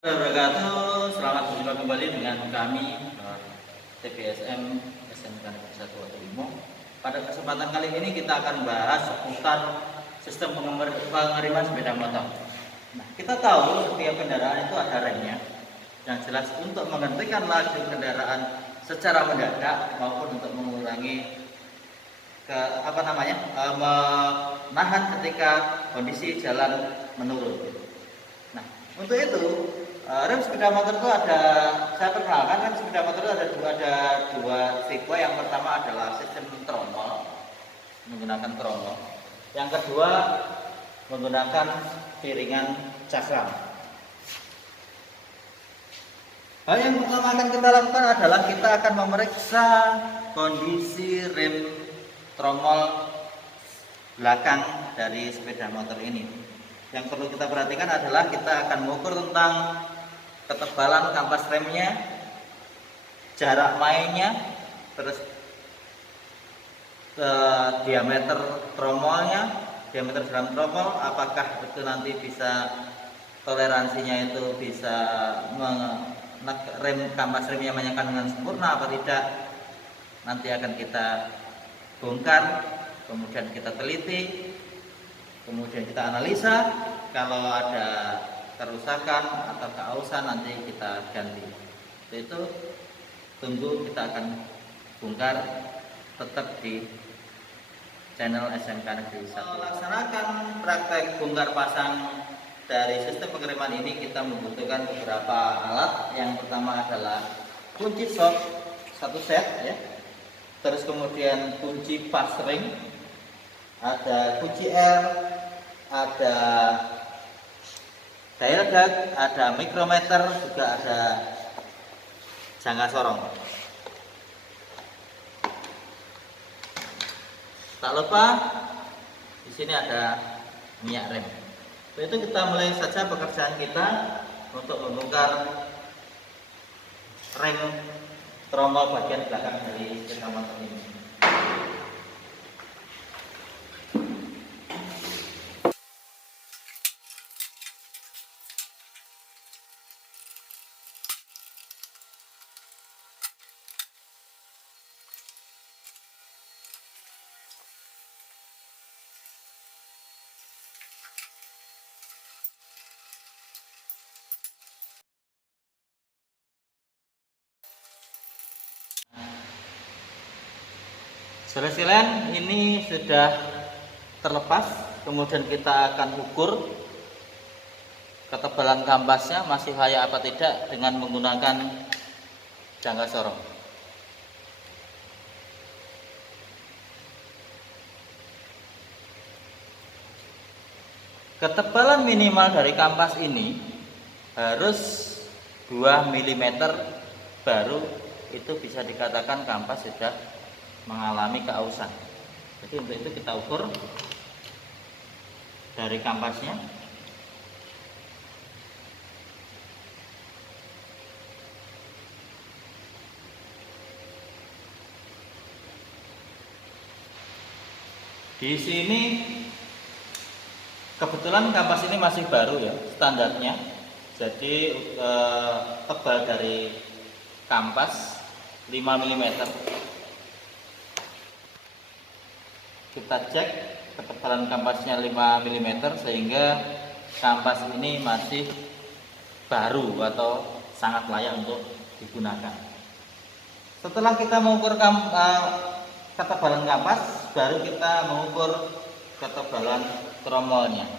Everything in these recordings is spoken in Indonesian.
Wabarakatuh. Selamat berjumpa kembali dengan kami TPSM SMK Negeri 1 Waterlimo. Pada kesempatan kali ini kita akan bahas seputar sistem pengiriman sepeda motor. Nah, kita tahu setiap kendaraan itu ada remnya. Yang jelas untuk menghentikan laju kendaraan secara mendadak maupun untuk mengurangi menahan ketika kondisi jalan menurun. Nah, untuk itu rem sepeda motor itu saya perkenalkan, rem sepeda motor itu ada dua tipe. Yang pertama adalah sistem tromol, menggunakan tromol. Yang kedua menggunakan piringan cakram. Hal yang pertama akan kita lakukan adalah kita akan memeriksa kondisi rem tromol belakang dari sepeda motor ini. Yang perlu kita perhatikan adalah kita akan mengukur tentang ketebalan kampas remnya, jarak mainnya, terus diameter tromolnya, diameter dalam tromol, apakah itu nanti bisa toleransinya itu bisa kampas remnya menyangkan dengan sempurna apa tidak. Nanti akan kita bongkar, kemudian kita teliti, kemudian kita analisa. Kalau ada kerusakan atau keausan nanti kita ganti. Itu tunggu, kita akan bongkar tetap di channel SMK Negeri 1. Melaksanakan praktek bongkar pasang dari sistem pengiriman ini kita membutuhkan beberapa alat. Yang pertama adalah kunci shock satu set ya. Terus kemudian kunci pas ring, ada kunci L, ada dial gag, ada mikrometer, juga ada jangka sorong. Tak lupa di sini ada minyak rem. Itu kita mulai saja pekerjaan kita untuk membongkar rem tromol bagian belakang dari sepeda motor ini. Saudara-saudara, ini sudah terlepas. Kemudian kita akan ukur ketebalan kampasnya masih layak apa tidak dengan menggunakan jangka sorong. Ketebalan minimal dari kampas ini harus 2 mm, baru itu bisa dikatakan kampas sudah mengalami keausan. Jadi untuk itu kita ukur dari kampasnya. Di sini kebetulan kampas ini masih baru ya standarnya. Jadi tebal dari kampas 5 mm. Kita cek ketebalan kampasnya 5 mm sehingga kampas ini masih baru atau sangat layak untuk digunakan. Setelah kita mengukur ketebalan kampas, baru kita mengukur ketebalan tromolnya.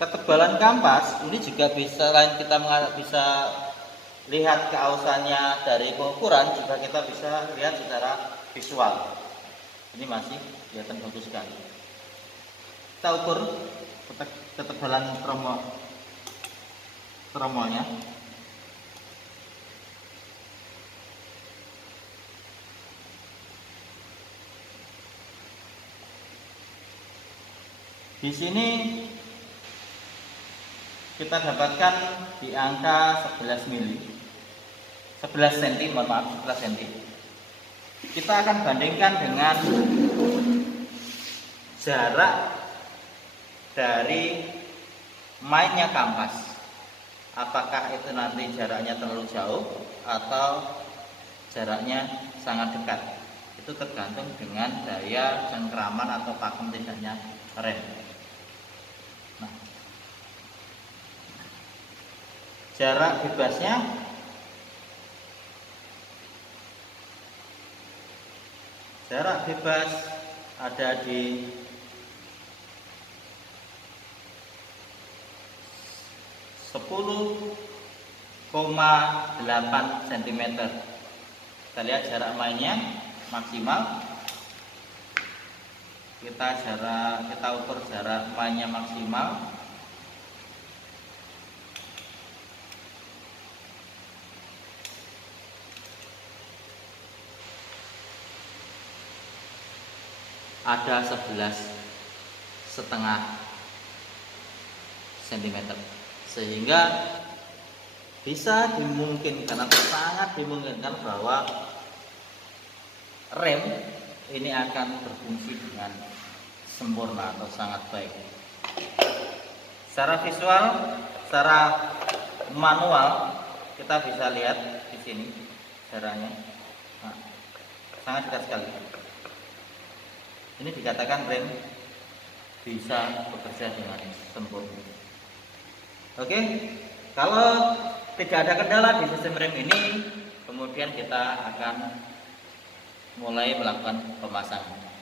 Ketebalan kampas ini juga bisa, selain kita bisa lihat keausannya dari pengukuran, juga kita bisa lihat secara visual. Ini masih kelihatan bagus sekali. Kita ukur ketebalan tromolnya. Di sini kita dapatkan di angka 11 mili. 11 cm, mohon maaf, 11 cm. Kita akan bandingkan dengan jarak dari mainnya kampas. apakah itu nanti jaraknya terlalu jauh atau jaraknya sangat dekat. Itu tergantung dengan daya cengkraman atau pakem tidaknya rem. Nah, jarak bebasnya ada di 10,8 cm. Kita lihat jarak mainnya maksimal. Kita ukur jarak mainnya maksimal. Ada 11,5 cm, sehingga bisa dimungkinkan atau sangat dimungkinkan bahwa rem ini akan berfungsi dengan sempurna atau sangat baik. Secara visual, secara manual kita bisa lihat di sini jaraknya, nah, sangat dekat sekali. Ini dikatakan rem bisa bekerja dengan sempurna. Oke, kalau tidak ada kendala di sistem rem ini, kemudian kita akan mulai melakukan pemasangan.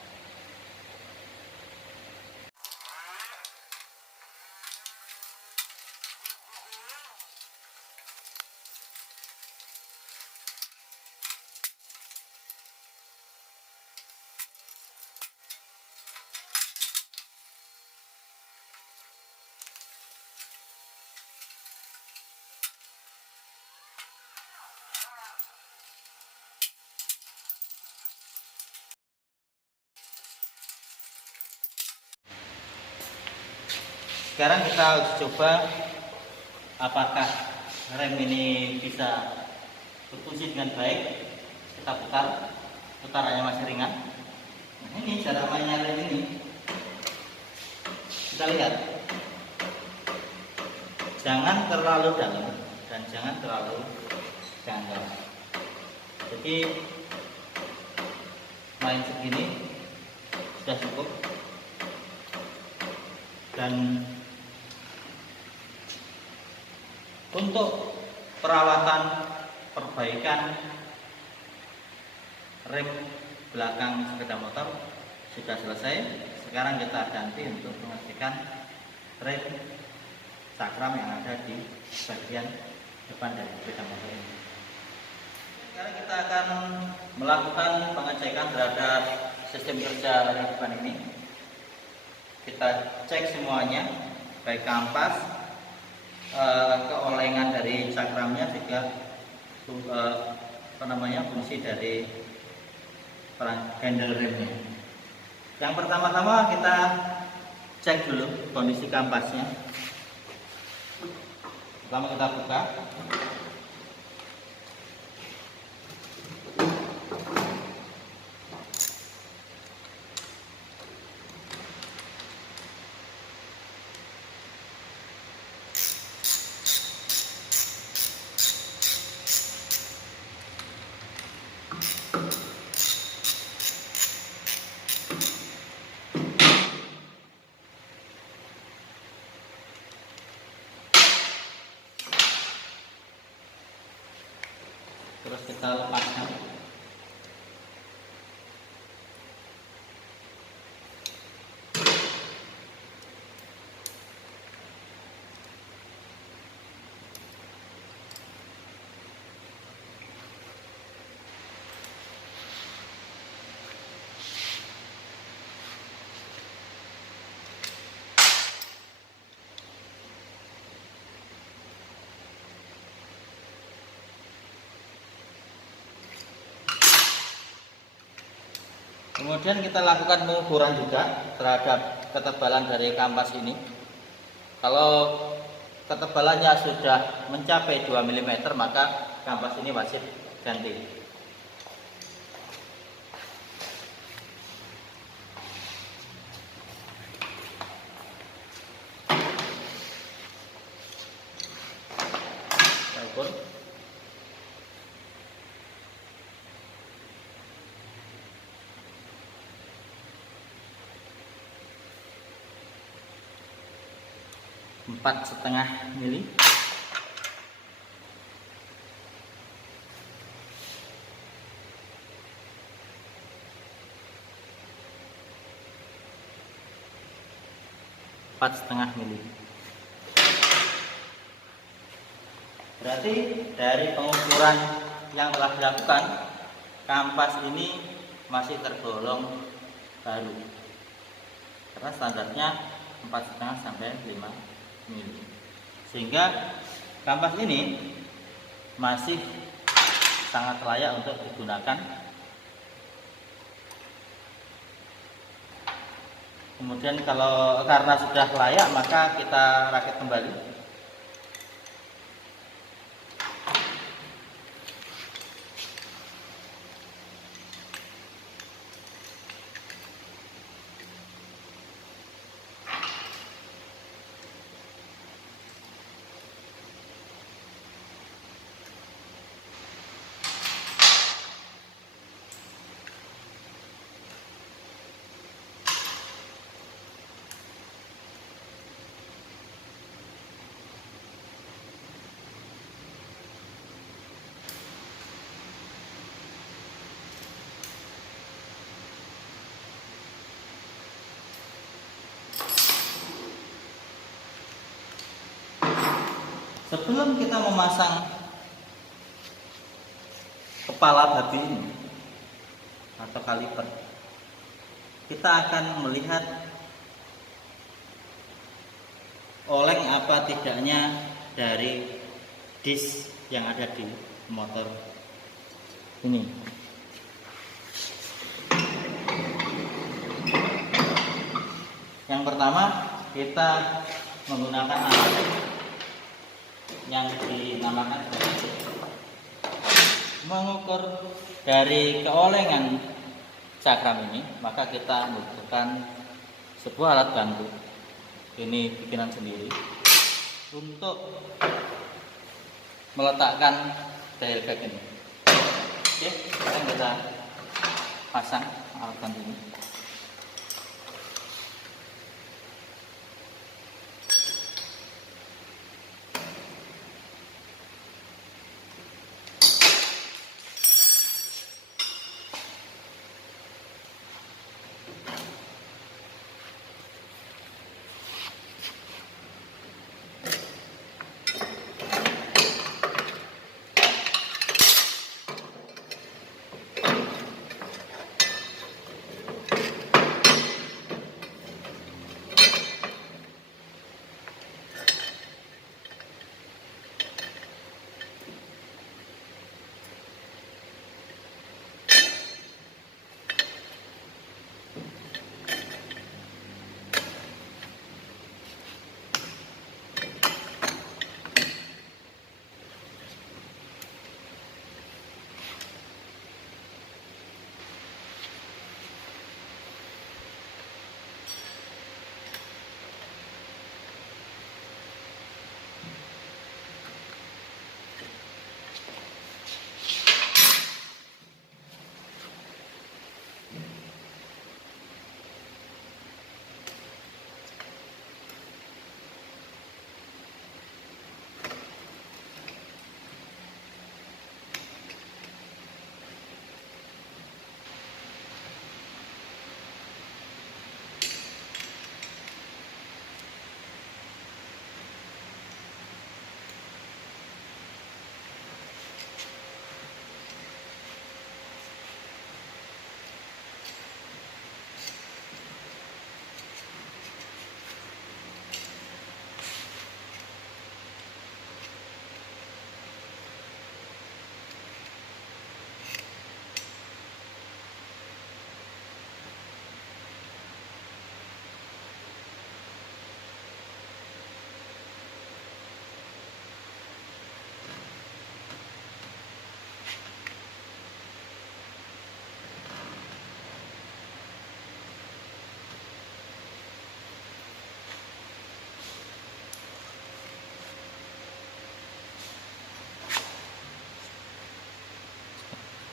Sekarang kita harus coba apakah rem ini bisa berfungsi dengan baik. Kita putar, putarannya masih ringan. Nah, ini cara mainnya rem ini. Kita lihat, jangan terlalu dalam dan jangan terlalu dangkal. Jadi main segini sudah cukup. Dan untuk perawatan perbaikan rem belakang sepeda motor sudah selesai. Sekarang kita ganti untuk menggantikan rem cakram yang ada di bagian depan dari sepeda motor ini. Sekarang kita akan melakukan pengecekan terhadap sistem kerja rem depan ini. Kita cek semuanya, baik kampas, keolengan dari cakramnya, juga fungsi dari handle remnya. Yang pertama-tama kita cek dulu kondisi kampasnya. Pertama kita buka. Terus kita lepaskan. Kemudian kita lakukan pengukuran juga terhadap ketebalan dari kampas ini. Kalau ketebalannya sudah mencapai 2 mm, maka kampas ini wajib ganti. dapur. Empat setengah mili. Berarti dari pengukuran yang telah dilakukan, kampas ini masih tergolong baru karena standarnya 4,5 sampai 5 mili, sehingga kampas ini masih sangat layak untuk digunakan. Kemudian kalau karena sudah layak, maka kita rakit kembali. Sebelum kita memasang kepala babi ini atau kaliper, kita akan melihat oleng apa tidaknya dari disk yang ada di motor ini. Yang pertama, kita menggunakan alat yang dinamakan mengukur dari keolengan cakram ini, maka kita membutuhkan sebuah alat bantu. Ini bikinan sendiri untuk meletakkan dial gag ini. Oke, sekarang kita pasang alat bantu ini.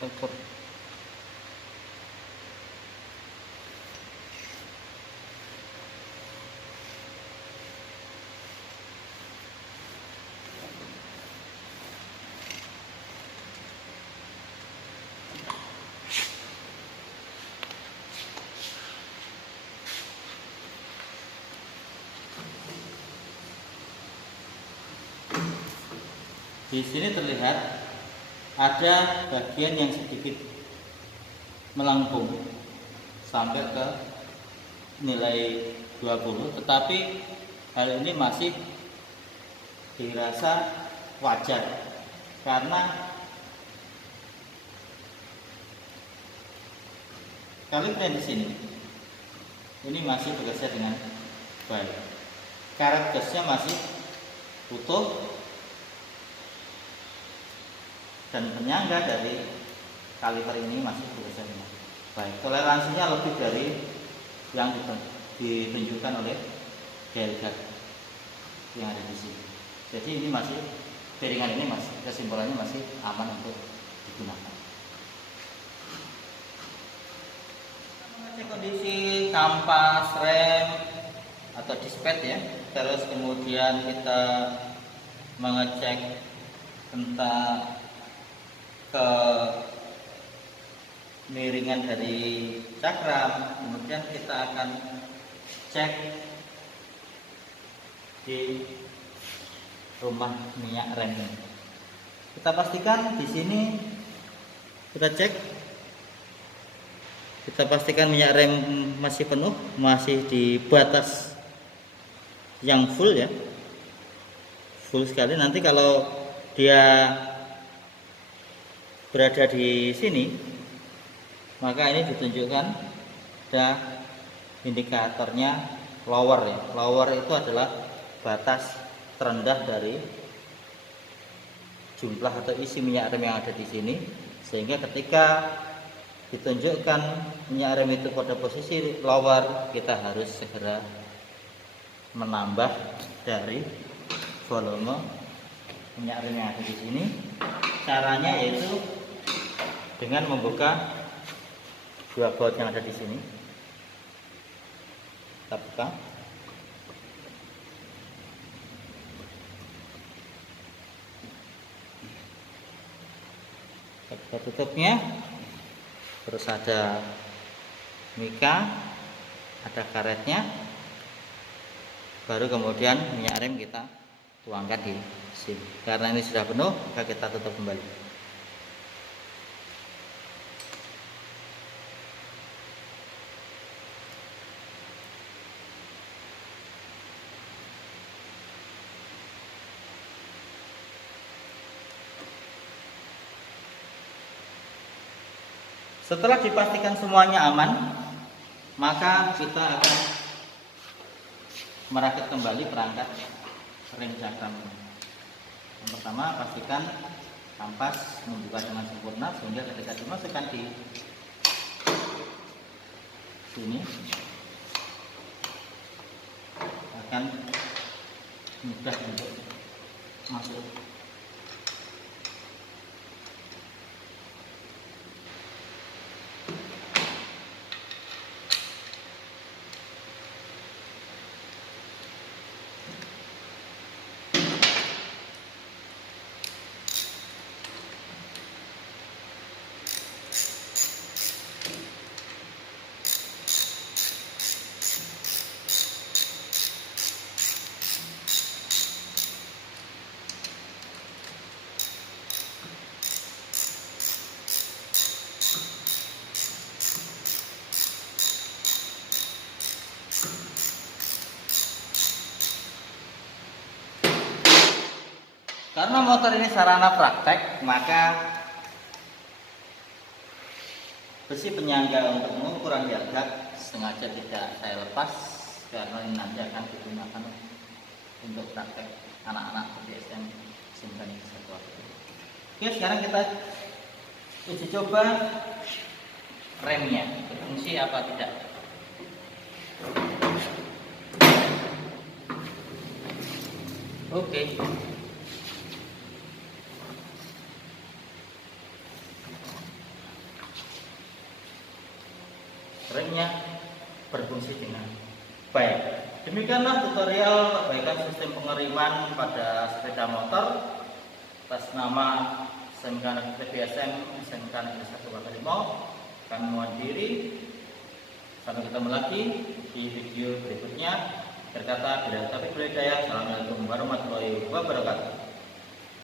ukur. Di sini terlihat ada bagian yang sedikit melengkung sampai ke nilai 20, tetapi hal ini masih dirasa wajar karena kalipernya di sini ini masih bekerja dengan baik, karet gasnya masih utuh dan penyangga dari kaliper ini masih bekerja dengan baik. Toleransinya lebih dari yang ditunjukkan oleh dial gauge yang ada di sini. Jadi ini masih, piringan ini masih, kesimpulannya masih aman untuk digunakan. Mengecek kondisi kampas, rem atau dispet ya. Terus kemudian kita mengecek tentang kemiringan dari cakram, kemudian kita akan cek di rumah minyak rem. Kita pastikan di sini, kita cek, kita pastikan minyak rem masih penuh, masih di batas yang full ya, full sekali. Nanti kalau dia berada di sini, maka ini ditunjukkan ada indikatornya lower ya. Lower itu adalah batas terendah dari jumlah atau isi minyak rem yang ada di sini, sehingga ketika ditunjukkan minyak rem itu pada posisi lower, kita harus segera menambah dari volume minyak rem yang ada di sini. Caranya yaitu dengan membuka dua baut yang ada di sini. Kita buka. Kita buka tutupnya. Terus ada mika, ada karetnya. Baru kemudian minyak rem kita tuangkan di sini. Karena ini sudah penuh, maka kita tutup kembali. Setelah dipastikan semuanya aman, maka kita akan merakit kembali perangkat rem cakram. Yang pertama, pastikan kampas membuka dengan sempurna sehingga ketika dimasukkan di sini akan mudah untuk masuk. Karena motor ini sarana praktek, maka besi penyangga untuk pengukuran dial gauge sengaja tidak saya lepas karena ini nanti akan digunakan untuk praktek anak-anak PDSM simpan satu waktu. Oke, sekarang kita uji coba remnya berfungsi apa tidak. Oke. ringnya berfungsi dengan baik. Demikianlah tutorial perbaikan sistem pengeriman pada sepeda motor atas nama SMK PBSM SMK Negeri 1 Wakarimo. Kami mohon diri. Sampai ketemu lagi di video berikutnya. Berkata bila tapi boleh daya. Assalamualaikum warahmatullahi wabarakatuh.